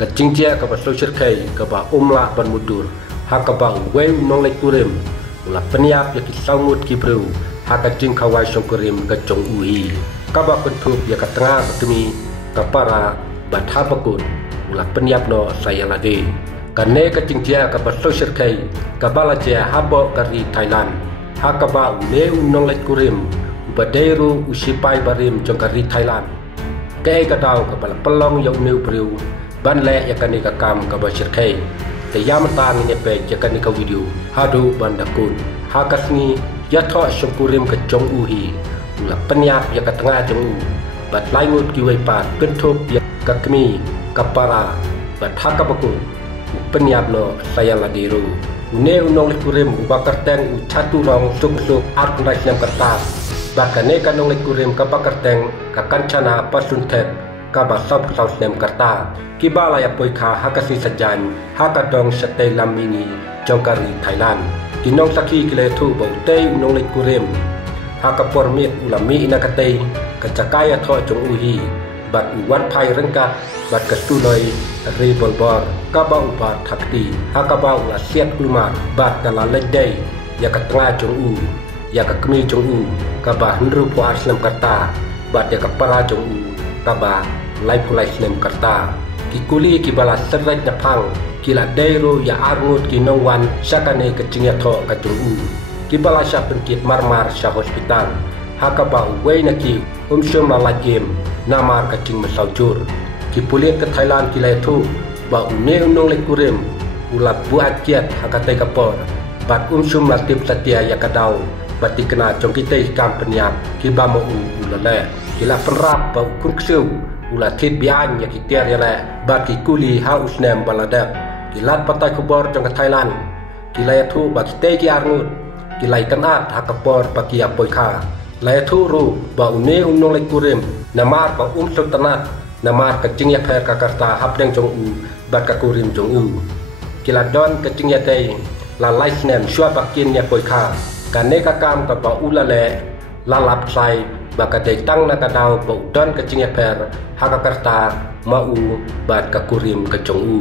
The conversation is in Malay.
kacing dia ke pasal cerkai ke bah umlah ban mudur hak ke bah wei nong lek kurim ulah peniap ya ki sangut ki bru hak kacing kawai songkurim ke jong uhi ke bah kutup ya ke tengah betumi ke para batha pakut ulah peniap no saya lade kane kacing dia ke pasal cerkai ke bala dia habo kari Thailand hak ke bah ne nong lek kurim badairu usipai barim jong kari Thailand ke kadau ke bala pelong yang new bru ban le yakani ka kam ka bashir khai te yamatan ni pe yakani ka video hadu bandakun hakasni yatho syukurim ka jong uhi ula penyap ya ka tengah jong u bat laingut ki wei pat bentup ya ka kmi ka para bat haka bakun penyap no saya ladiru ne unong likurim bakar teng chatu rong suk at nai nyam kata bakane kanong likurim ka bakar teng ka kancana pasunthet ka ba sab saus nem karta kibala ya poika hakasi sajan hakadong sate lamini jongkari Thailand kinong saki kile thu bau tei unong lek kurem hakapor mit ulami inakatei kacakaya tho jong uhi bat uwan phai rengkat bat kastuloi ri bolbor ka ba ubat thakti hakaba ula siat klumat bat kala ledai ya katengah jong u ya ka kmi jong u ka ba hnru po aslam karta bat ya ka para jong u kaba lai pulai sinem karta kikuli kibala serai napang kila dairu ya arngut kinongwan sakane kecingya tho kacungu kibala sya penkit marmar sya hospital hakaba wei naki umsyum lalajim namar kacing mesaujur kipulit ke Thailand kilai tu ba une unong lekurim ulap buat kiat hakatai kapor bat umsyum latip setia ya kadau bati kena jong kita ikam penyap kiba mau ulale kila penrap ba kun ksu ula tit bian ya kitiar ya le bat ki kuli haus nem baladap kilat patai kubor jong ke Thailand kilai tu ba kitei ki arngut kilai kanat hakapor baki apoi kha lai tu ru ba une unong lai kurim namar ba sultanat namar kacing ya pher kakarta hapdeng jong u bat ka kurim jong u kilat don kacing ya tei la lai nem shua bakin ya poi kha kane ka kam ka ba ulale lalap sai bakate tang na kadau ba don kacing ya pher hakakarta mau bat ka kurim ka jong u